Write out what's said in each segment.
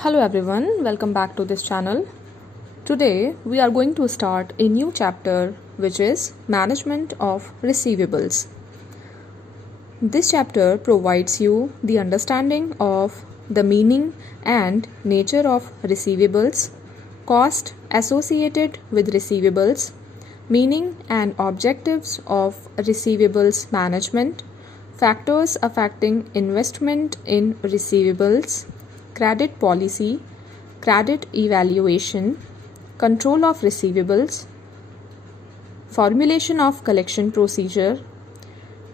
Hello everyone, welcome back to this channel. Today we are going to start a new chapter which is Management of Receivables. This chapter provides you the understanding of the meaning and nature of receivables, cost associated with receivables, meaning and objectives of receivables management, factors affecting investment in receivables, credit policy, credit evaluation, control of receivables, formulation of collection procedure,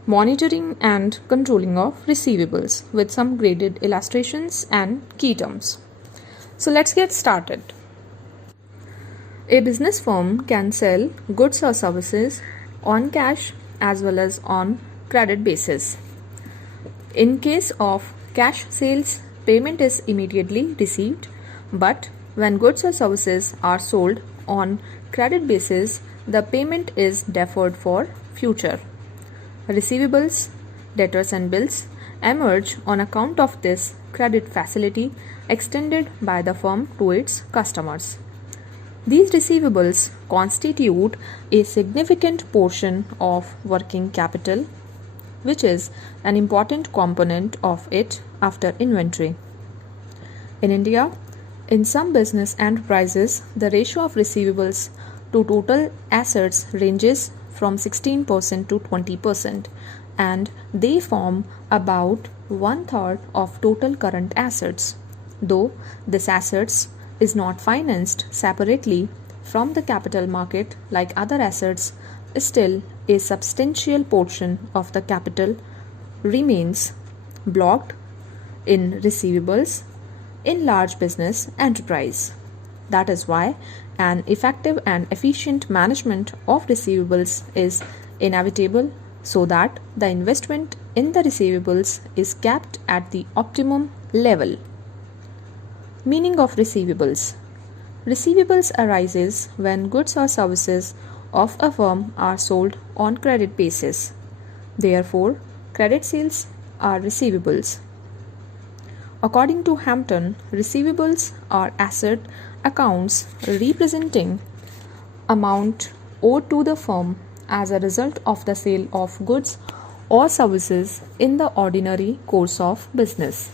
monitoring and controlling of receivables with some graded illustrations and key terms. So let's get started. A business firm can sell goods or services on cash as well as on credit basis. In case of cash sales, payment is immediately received, but when goods or services are sold on credit basis, the payment is deferred for future. Receivables, debtors and bills emerge on account of this credit facility extended by the firm to its customers. These receivables constitute a significant portion of working capital, which is an important component of it after inventory. In India, in some business enterprises, the ratio of receivables to total assets ranges from 16% to 20%, and they form about 1/3 of total current assets. Though this assets is not financed separately from the capital market like other assets, still a substantial portion of the capital remains blocked in receivables in large business enterprise. That is why an effective and efficient management of receivables is inevitable, so that the investment in the receivables is kept at the optimum level. Meaning of receivables. Receivables arises when goods or services of a firm are sold on credit basis. Therefore, credit sales are receivables. According to Hampton, receivables are asset accounts representing amount owed to the firm as a result of the sale of goods or services in the ordinary course of business.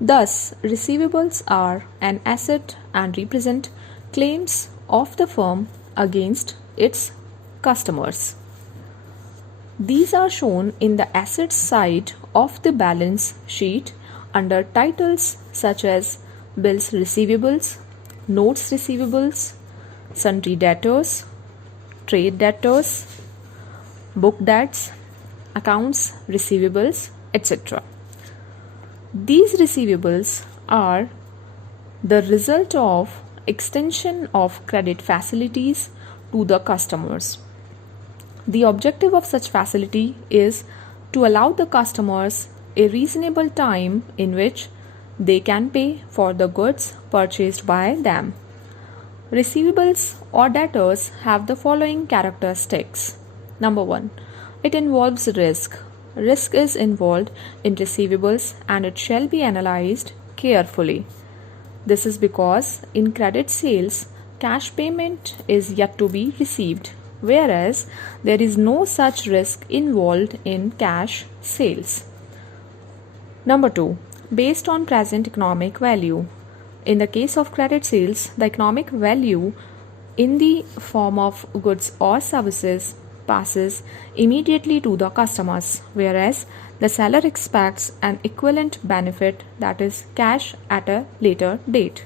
Thus, receivables are an asset and represent claims of the firm against its customers. These are shown in the assets side of the balance sheet under titles such as bills receivables, notes receivables, sundry debtors, trade debtors, book debts, accounts receivables, etc. These receivables are the result of extension of credit facilities to the customers. The objective of such facility is to allow the customers a reasonable time in which they can pay for the goods purchased by them. Receivables or debtors have the following characteristics. Number 1. It involves risk. Risk is involved in receivables and it shall be analyzed carefully. This is because in credit sales, cash payment is yet to be received, whereas there is no such risk involved in cash sales. Number 2. Based on present economic value. In the case of credit sales, the economic value in the form of goods or services passes immediately to the customers, whereas the seller expects an equivalent benefit, that is cash, at a later date.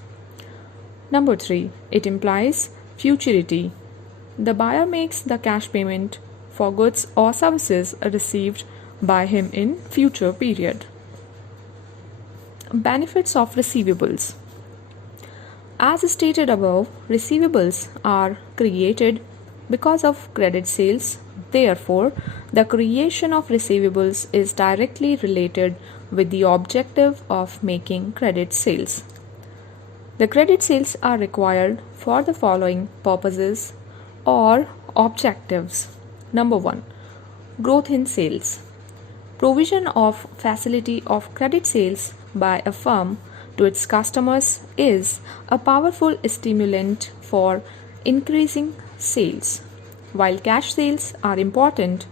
Number 3. It implies futurity. The buyer makes the cash payment for goods or services received by him in future period. Benefits of receivables. As stated above, receivables are created because of credit sales. Therefore, the creation of receivables is directly related with the objective of making credit sales. The credit sales are required for the following purposes or objectives. Number 1. Growth in sales. Provision of facility of credit sales by a firm to its customers is a powerful stimulant for increasing sales. While cash sales are important,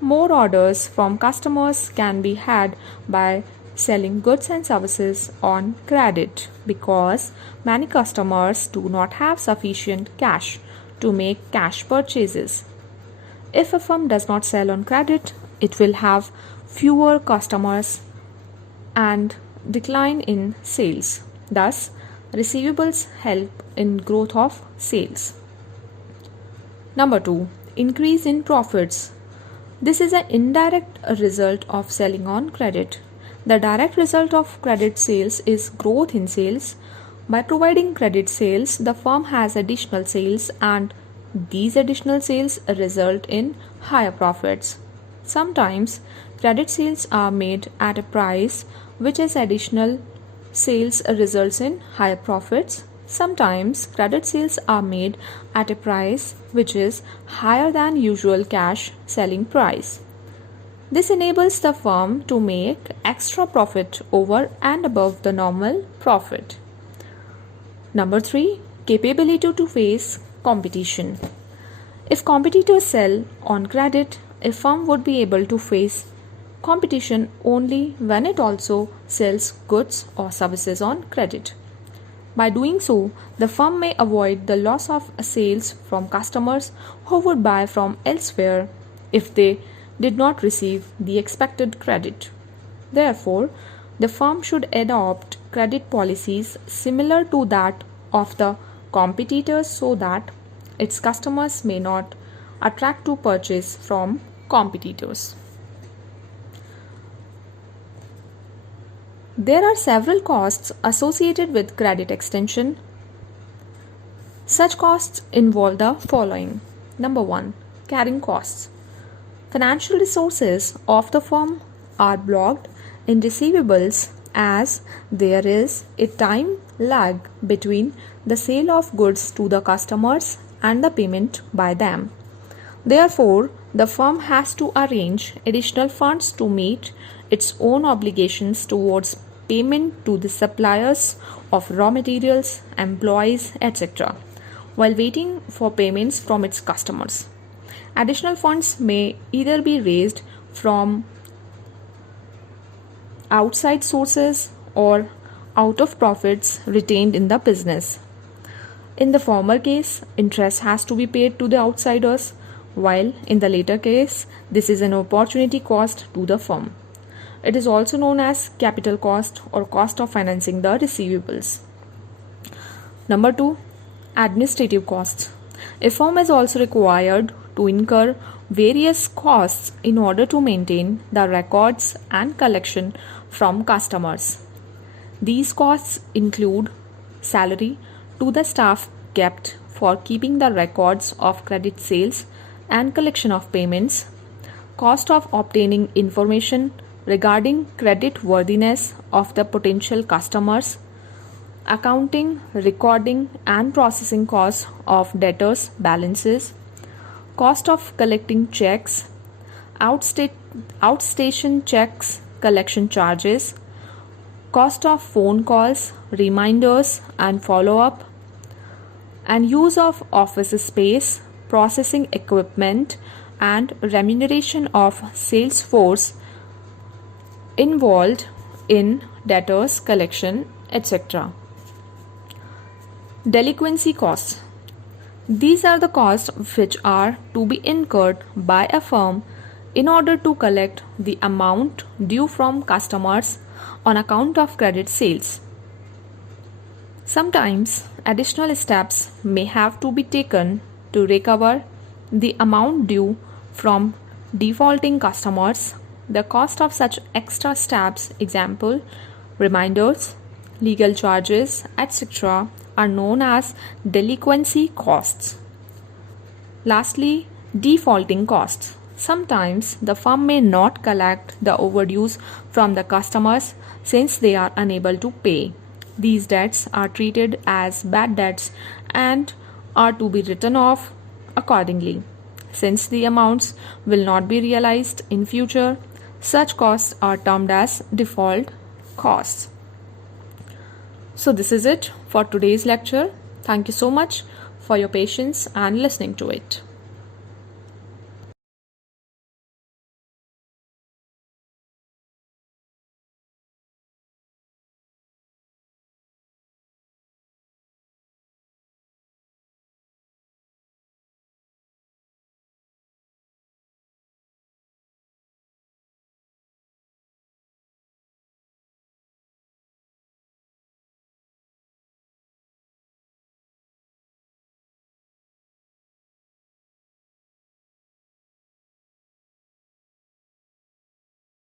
more orders from customers can be had by selling goods and services on credit because many customers do not have sufficient cash to make cash purchases. If a firm does not sell on credit, it will have fewer customers and decline in sales. Thus, receivables help in growth of sales. Number 2, increase in profits. This is an indirect result of selling on credit. The direct result of credit sales is growth in sales. By providing credit sales, the firm has additional sales and these additional sales result in higher profits. Sometimes credit sales are made at a price which is additional sales results in higher profits. Sometimes credit sales are made at a price which is higher than usual cash selling price. This enables the firm to make extra profit over and above the normal profit. Number 3, capability to face competition. If competitors sell on credit, a firm would be able to face competition only when it also sells goods or services on credit. By doing so, the firm may avoid the loss of sales from customers who would buy from elsewhere if they did not receive the expected credit. Therefore, the firm should adopt credit policies similar to that of the competitors so that its customers may not attract to purchase from competitors. There are several costs associated with credit extension. Such costs involve the following. Number 1, carrying costs. Financial resources of the firm are blocked in receivables as there is a time lag between the sale of goods to the customers and the payment by them. Therefore, the firm has to arrange additional funds to meet its own obligations towards payment to the suppliers of raw materials, employees, etc., while waiting for payments from its customers. Additional funds may either be raised from outside sources or out of profits retained in the business. In the former case, interest has to be paid to the outsiders, while in the later case, this is an opportunity cost to the firm. It is also known as capital cost or cost of financing the receivables. Number 2, administrative costs. A firm is also required to incur various costs in order to maintain the records and collection from customers. These costs include salary to the staff kept for keeping the records of credit sales and collection of payments, cost of obtaining information regarding credit worthiness of the potential customers, accounting, recording and processing costs of debtors' balances, cost of collecting checks, outstation checks, collection charges, cost of phone calls, reminders and follow-up, and use of office space, processing equipment, and remuneration of sales force involved in debtors collection, etc. Delinquency costs. These are the costs which are to be incurred by a firm in order to collect the amount due from customers on account of credit sales. Sometimes additional steps may have to be taken to recover the amount due from defaulting customers. The cost of such extra steps, example, reminders, legal charges, etc., are known as delinquency costs. Lastly, defaulting costs. Sometimes the firm may not collect the overdues from the customers since they are unable to pay. These debts are treated as bad debts and are to be written off accordingly. Since the amounts will not be realized in future, such costs are termed as default costs. So this is it for today's lecture. Thank you so much for your patience and listening to it.